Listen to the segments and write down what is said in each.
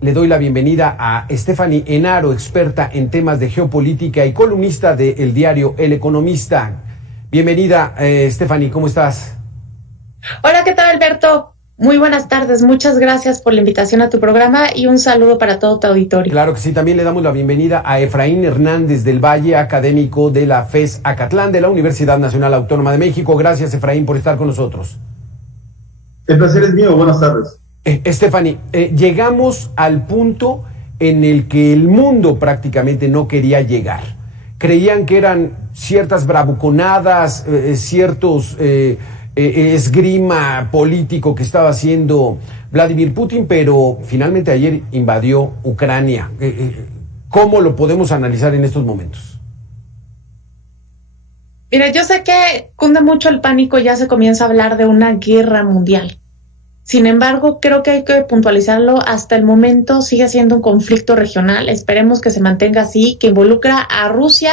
le doy la bienvenida a Stephanie Enaro, experta en temas de geopolítica y columnista del diario El Economista. Bienvenida, Stephanie, ¿cómo estás? Hola, ¿qué tal, Alberto? Muy buenas tardes, muchas gracias por la invitación a tu programa y un saludo para todo tu auditorio. Claro que sí, también le damos la bienvenida a Efraín Hernández del Valle, académico de la FES Acatlán de la Universidad Nacional Autónoma de México. Gracias, Efraín, por estar con nosotros. El placer es mío, buenas tardes. Stephanie, llegamos al punto en el que el mundo prácticamente no quería llegar. Creían que eran ciertas bravuconadas, ciertos esgrima político que estaba haciendo Vladimir Putin, pero finalmente ayer invadió Ucrania. ¿Cómo lo podemos analizar en estos momentos? Mira, yo sé que cunde mucho el pánico, ya se comienza a hablar de una guerra mundial. Sin embargo, creo que hay que puntualizarlo. Hasta el momento sigue siendo un conflicto regional. Esperemos que se mantenga así, que involucra a Rusia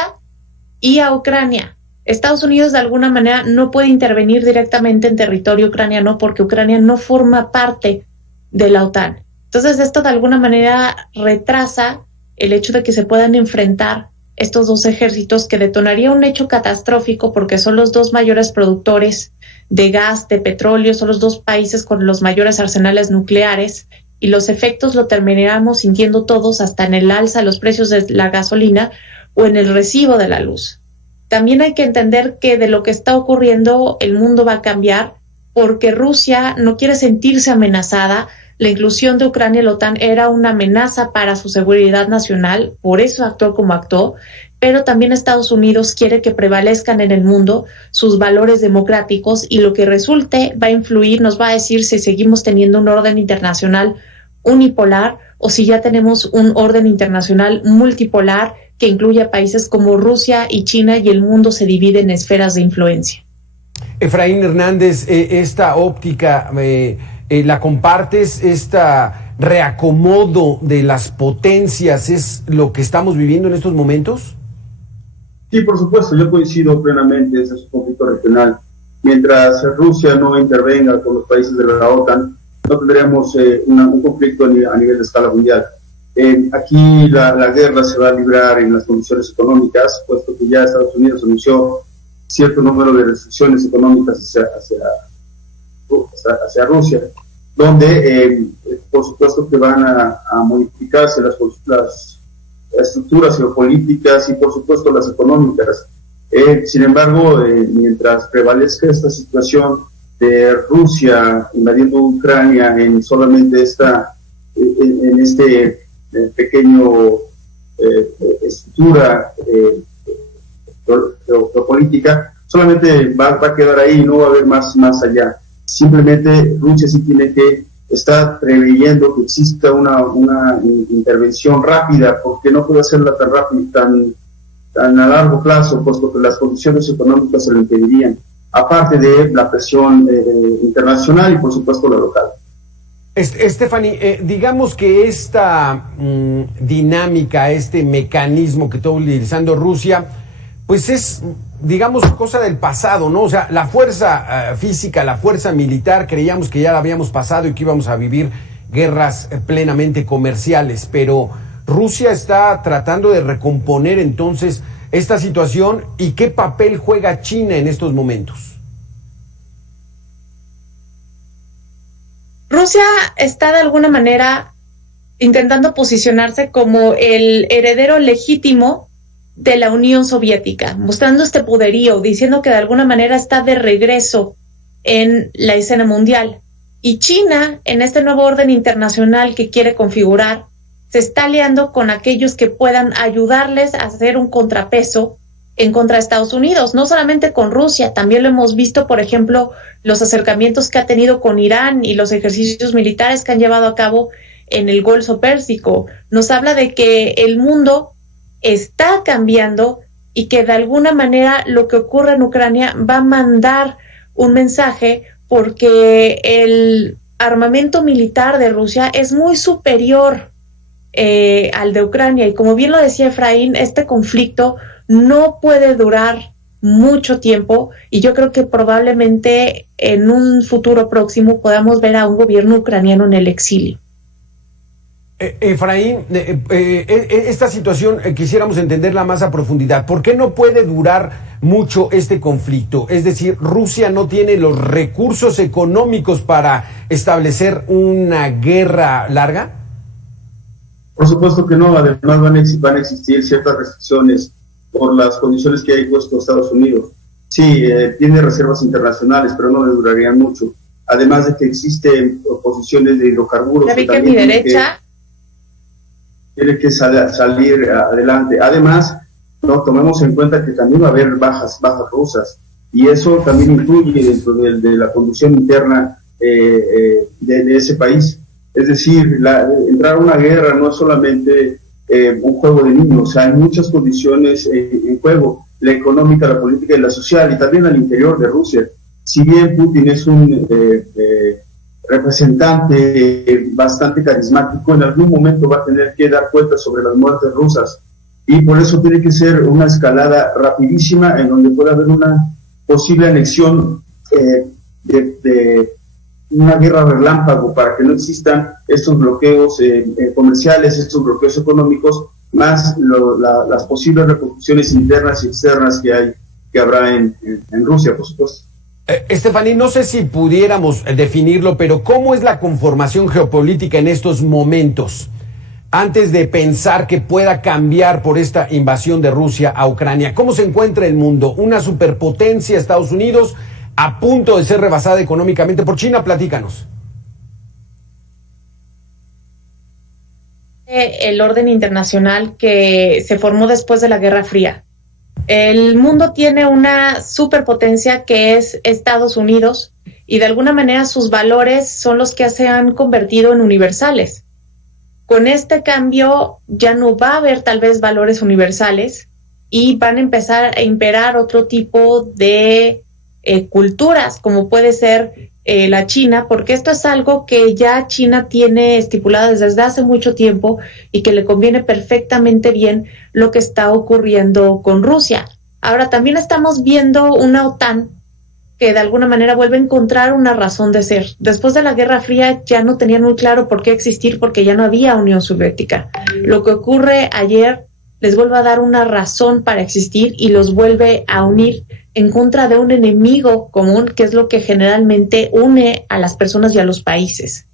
y a Ucrania. Estados Unidos de alguna manera no puede intervenir directamente en territorio ucraniano porque Ucrania no forma parte de la OTAN. Entonces esto de alguna manera retrasa el hecho de que se puedan enfrentar estos dos ejércitos, que detonaría un hecho catastrófico porque son los dos mayores productores de gas, de petróleo, son los dos países con los mayores arsenales nucleares y los efectos lo terminamos sintiendo todos, hasta en el alza de los precios de la gasolina o en el recibo de la luz. También hay que entender que de lo que está ocurriendo el mundo va a cambiar porque Rusia no quiere sentirse amenazada. La inclusión de Ucrania en la OTAN era una amenaza para su seguridad nacional, por eso actuó como actuó, pero también Estados Unidos quiere que prevalezcan en el mundo sus valores democráticos y lo que resulte va a influir, nos va a decir si seguimos teniendo un orden internacional unipolar o si ya tenemos un orden internacional multipolar que incluye a países como Rusia y China y el mundo se divide en esferas de influencia. Efraín Hernández, esta óptica, ¿la compartes? ¿Esta reacomodo de las potencias es lo que estamos viviendo en estos momentos? Sí, por supuesto, yo coincido plenamente, ese es un conflicto regional. Mientras Rusia no intervenga con los países de la OTAN, no tendremos un conflicto a nivel de escala mundial. Aquí la guerra se va a librar en las condiciones económicas, puesto que ya Estados Unidos anunció cierto número de restricciones económicas hacia Rusia, donde por supuesto que van a modificarse las estructuras geopolíticas y por supuesto las económicas. Sin embargo, mientras prevalezca esta situación de Rusia invadiendo Ucrania en solamente en este pequeño estructura geopolítica, solamente va a quedar ahí, no va a haber más allá. Simplemente Rusia sí tiene que estar preveyendo que exista una intervención rápida, porque no puede hacerla tan rápida, tan a largo plazo, puesto que las condiciones económicas se lo impedirían, aparte de la presión internacional y por supuesto la local. Stephanie, digamos que esta dinámica, este mecanismo que está utilizando Rusia, pues es, digamos, cosa del pasado, ¿no? O sea, la fuerza física, la fuerza militar, creíamos que ya la habíamos pasado y que íbamos a vivir guerras plenamente comerciales, pero Rusia está tratando de recomponer entonces esta situación. ¿Y qué papel juega China en estos momentos? Rusia está de alguna manera intentando posicionarse como el heredero legítimo de la Unión Soviética, mostrando este poderío, diciendo que de alguna manera está de regreso en la escena mundial. Y China, en este nuevo orden internacional que quiere configurar, se está aliando con aquellos que puedan ayudarles a hacer un contrapeso en contra de Estados Unidos, no solamente con Rusia, también lo hemos visto, por ejemplo, los acercamientos que ha tenido con Irán y los ejercicios militares que han llevado a cabo en el Golfo Pérsico. Nos habla de que el mundo está cambiando y que de alguna manera lo que ocurre en Ucrania va a mandar un mensaje, porque el armamento militar de Rusia es muy superior al de Ucrania, y como bien lo decía Efraín, este conflicto no puede durar mucho tiempo, y yo creo que probablemente en un futuro próximo podamos ver a un gobierno ucraniano en el exilio. Efraín, esta situación quisiéramos entenderla más a profundidad. ¿Por qué no puede durar mucho este conflicto? Es decir, ¿Rusia no tiene los recursos económicos para establecer una guerra larga? Por supuesto que no. Además van a existir ciertas restricciones por las condiciones que ha impuesto Estados Unidos. Sí, tiene reservas internacionales, pero no le durarían mucho. Además de que existen posiciones de hidrocarburos. Ya vi que a mi derecha tiene que salir adelante. Además, no tomemos en cuenta que también va a haber bajas rusas, y eso también influye dentro de la conducción interna de ese país. Es decir, entrar a una guerra no es solamente un juego de niños, o sea, hay muchas condiciones en juego, la económica, la política y la social, y también al interior de Rusia. Si bien Putin es un representante bastante carismático, en algún momento va a tener que dar cuenta sobre las muertes rusas, y por eso tiene que ser una escalada rapidísima en donde pueda haber una posible anexión de una guerra relámpago, para que no existan estos bloqueos comerciales, estos bloqueos económicos, más las posibles repercusiones internas y externas que habrá en Rusia, por supuesto. Estefaní, no sé si pudiéramos definirlo, pero ¿cómo es la conformación geopolítica en estos momentos? Antes de pensar que pueda cambiar por esta invasión de Rusia a Ucrania, ¿cómo se encuentra el mundo? ¿Una superpotencia, Estados Unidos, a punto de ser rebasada económicamente por China? Platícanos. El orden internacional que se formó después de la Guerra Fría. El mundo tiene una superpotencia que es Estados Unidos, y de alguna manera sus valores son los que se han convertido en universales. Con este cambio ya no va a haber tal vez valores universales, y van a empezar a imperar otro tipo de culturas, como puede ser la China, porque esto es algo que ya China tiene estipulado desde hace mucho tiempo y que le conviene perfectamente bien lo que está ocurriendo con Rusia. Ahora también estamos viendo una OTAN que de alguna manera vuelve a encontrar una razón de ser. Después de la Guerra Fría ya no tenían muy claro por qué existir, porque ya no había Unión Soviética. Lo que ocurre ayer les vuelve a dar una razón para existir y los vuelve a unir en contra de un enemigo común, que es lo que generalmente une a las personas y a los países.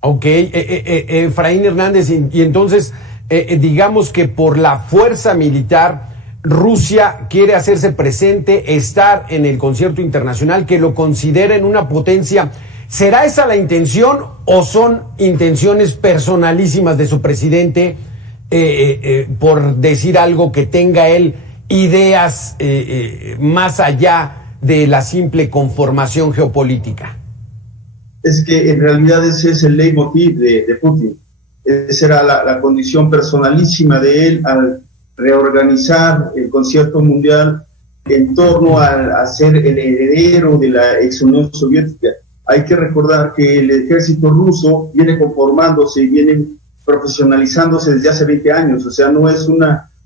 Ok, Efraín Hernández, y entonces digamos que por la fuerza militar Rusia quiere hacerse presente, estar en el concierto internacional, que lo consideren una potencia. ¿Será esa la intención o son intenciones personalísimas de su presidente, por decir algo, que tenga él ideas más allá de la simple conformación geopolítica? Es que en realidad ese es el leitmotiv de Putin. Esa era la condición personalísima de él al reorganizar el concierto mundial en torno a ser el heredero de la ex Unión Soviética. Hay que recordar que el ejército ruso viene conformándose y viene profesionalizándose desde hace 20 años, o sea, no es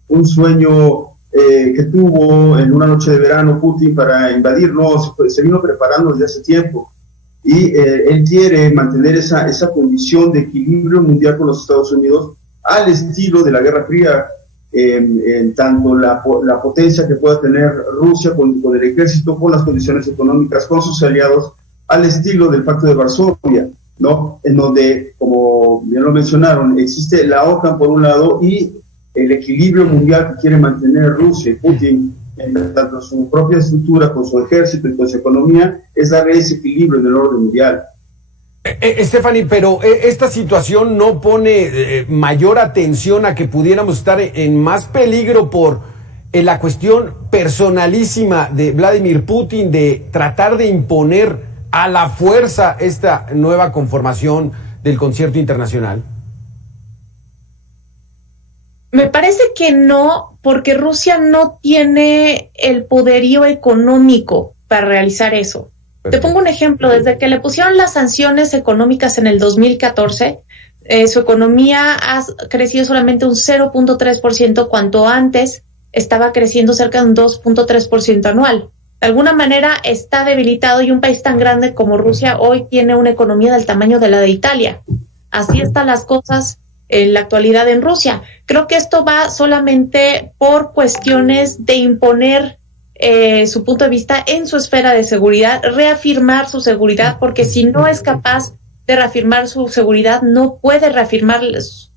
un sueño que tuvo en una noche de verano Putin para invadir, no, se vino preparando desde hace tiempo, y él quiere mantener esa condición de equilibrio mundial con los Estados Unidos al estilo de la Guerra Fría, en tanto la potencia que pueda tener Rusia con el ejército, con las condiciones económicas, con sus aliados, al estilo del Pacto de Varsovia, ¿no? En donde, como bien lo mencionaron, existe la OTAN por un lado y el equilibrio mundial que quiere mantener Rusia y Putin, en tanto su propia estructura, con su ejército y con su economía, es darle ese equilibrio en el orden mundial. Estefaní, pero esta situación no pone mayor atención a que pudiéramos estar en más peligro por la cuestión personalísima de Vladimir Putin de tratar de imponer a la fuerza esta nueva conformación del concierto internacional? Me parece que no, porque Rusia no tiene el poderío económico para realizar eso. Te pongo un ejemplo. Desde que le pusieron las sanciones económicas en el 2014, su economía ha crecido solamente un 0.3%, cuanto antes estaba creciendo cerca de un 2.3% anual. De alguna manera está debilitado, y un país tan grande como Rusia hoy tiene una economía del tamaño de la de Italia. Así están las cosas en la actualidad en Rusia. Creo que esto va solamente por cuestiones de imponer su punto de vista en su esfera de seguridad, reafirmar su seguridad, porque si no es capaz de reafirmar su seguridad, no puede reafirmar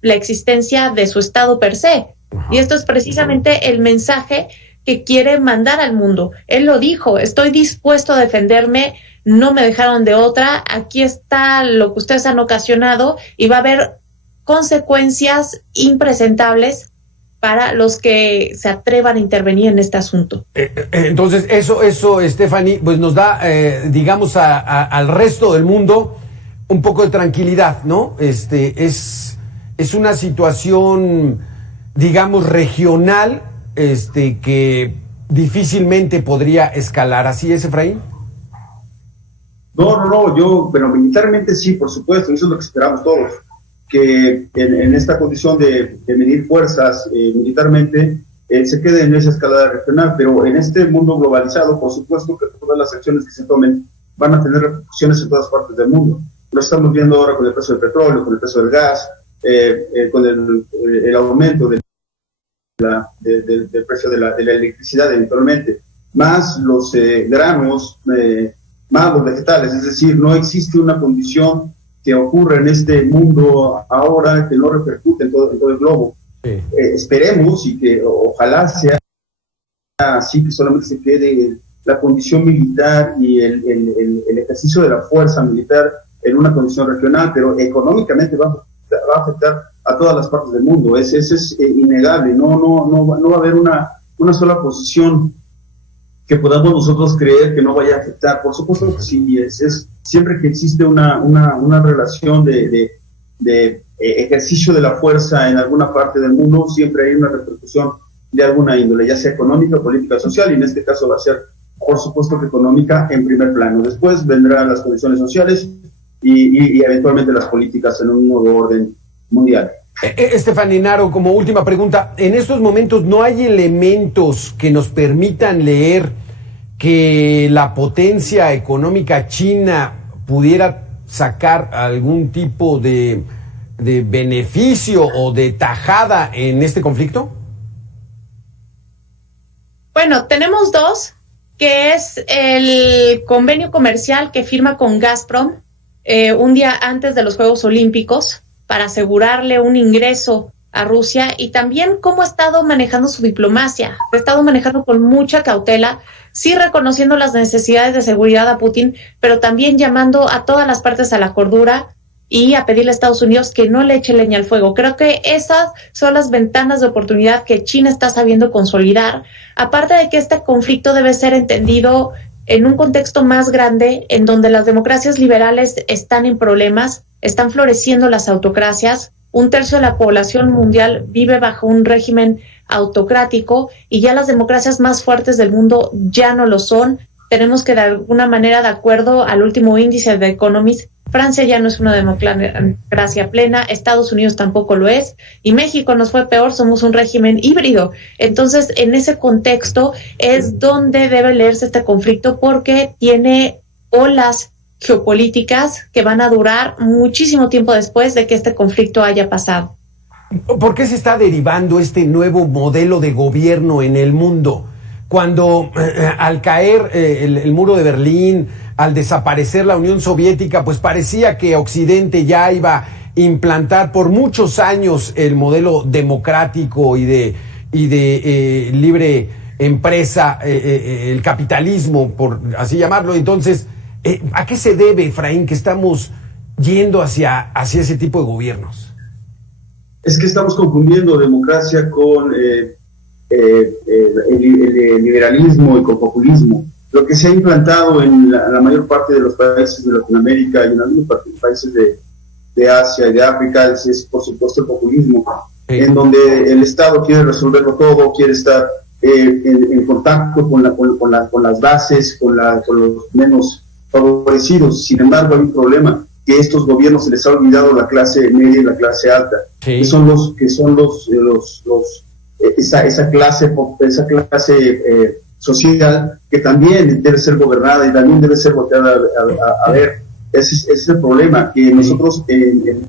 la existencia de su Estado per se. Y esto es precisamente el mensaje que quiere mandar al mundo. Él lo dijo: estoy dispuesto a defenderme, no me dejaron de otra, aquí está lo que ustedes han ocasionado y va a haber consecuencias impresentables para los que se atrevan a intervenir en este asunto. Entonces, eso, Stephanie, pues nos da, digamos, al resto del mundo un poco de tranquilidad, ¿no? Es una situación, digamos, regional, que difícilmente podría escalar. ¿Así es, Efraín? No, pero militarmente sí, por supuesto, eso es lo que esperamos todos, que en esta condición de medir fuerzas militarmente se quede en esa escalada regional, pero en este mundo globalizado, por supuesto que todas las acciones que se tomen van a tener repercusiones en todas partes del mundo. Lo estamos viendo ahora con el precio del petróleo, con el precio del gas, con el aumento del precio de la electricidad eventualmente, más los granos, más los vegetales. Es decir, no existe una condición que ocurre en este mundo ahora que no repercute en todo el globo. Sí. Esperemos y que ojalá sea así, que solamente se quede la condición militar y el ejercicio de la fuerza militar en una condición regional, pero económicamente va a afectar a todas las partes del mundo. Eso es innegable. No va a haber una sola posición que podamos nosotros creer que no vaya a afectar. Por supuesto que sí, es siempre que existe una relación de ejercicio de la fuerza en alguna parte del mundo, siempre hay una repercusión de alguna índole, ya sea económica, política, social, y en este caso va a ser, por supuesto que económica en primer plano. Después vendrán las condiciones sociales y eventualmente las políticas en un nuevo orden mundial. Stephanie Naro, como última pregunta, en estos momentos no hay elementos que nos permitan leer que la potencia económica china pudiera sacar algún tipo de beneficio o de tajada en este conflicto. Bueno, tenemos dos, que es el convenio comercial que firma con Gazprom un día antes de los Juegos Olímpicos, para asegurarle un ingreso a Rusia, y también cómo ha estado manejando su diplomacia. Ha estado manejando con mucha cautela, sí reconociendo las necesidades de seguridad a Putin, pero también llamando a todas las partes a la cordura y a pedirle a Estados Unidos que no le eche leña al fuego. Creo que esas son las ventanas de oportunidad que China está sabiendo consolidar, aparte de que este conflicto debe ser entendido en un contexto más grande, en donde las democracias liberales están en problemas, están floreciendo las autocracias, 1/3 de la población mundial vive bajo un régimen autocrático y ya las democracias más fuertes del mundo ya no lo son. Tenemos que de alguna manera, de acuerdo al último índice de Economist, Francia ya no es una democracia plena, Estados Unidos tampoco lo es, y México nos fue peor, somos un régimen híbrido. Entonces, en ese contexto es donde debe leerse este conflicto, porque tiene olas geopolíticas que van a durar muchísimo tiempo después de que este conflicto haya pasado. ¿Por qué se está derivando este nuevo modelo de gobierno en el mundo? Cuando al caer el muro de Berlín, al desaparecer la Unión Soviética, pues parecía que Occidente ya iba a implantar por muchos años el modelo democrático y de libre empresa, el capitalismo, por así llamarlo. Entonces, ¿a qué se debe, Efraín, que estamos yendo hacia ese tipo de gobiernos? Es que estamos confundiendo democracia con el liberalismo y con populismo. Lo que se ha implantado en la mayor parte de los países de Latinoamérica y en algunos países de Asia y de África es por supuesto el populismo, sí, en donde el Estado quiere resolverlo todo, quiere estar en contacto con las bases, con los menos favorecidos. Sin embargo, hay un problema, que a estos gobiernos se les ha olvidado la clase media y la clase alta, sí, esa clase social que también debe ser gobernada y también debe ser volteada a ver. Ese es el problema, que nosotros en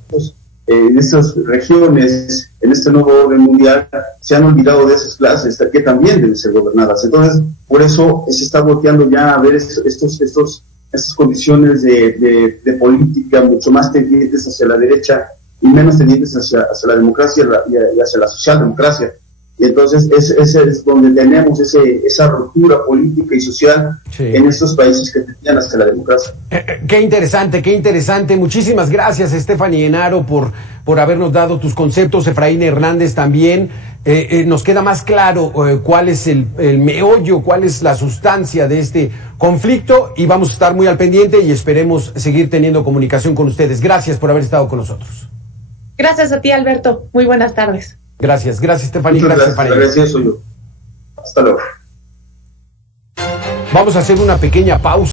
en estas regiones, en este nuevo orden mundial, se han olvidado de esas clases que también deben ser gobernadas. Entonces, por eso se está volteando ya a ver estas condiciones de política mucho más tendientes hacia la derecha y menos tendientes hacia la democracia y hacia la socialdemocracia. Y entonces ese es donde tenemos esa ruptura política y social en estos países que tendían hacia la democracia. Qué interesante, qué interesante. Muchísimas gracias, Stephanie Enaro, por habernos dado tus conceptos. Efraín Hernández también. Nos queda más claro cuál es el meollo, cuál es la sustancia de este conflicto, y vamos a estar muy al pendiente y esperemos seguir teniendo comunicación con ustedes. Gracias por haber estado con nosotros. Gracias a ti, Alberto. Muy buenas tardes. Gracias, Stephanie. Gracias, soy yo. Hasta luego. Vamos a hacer una pequeña pausa.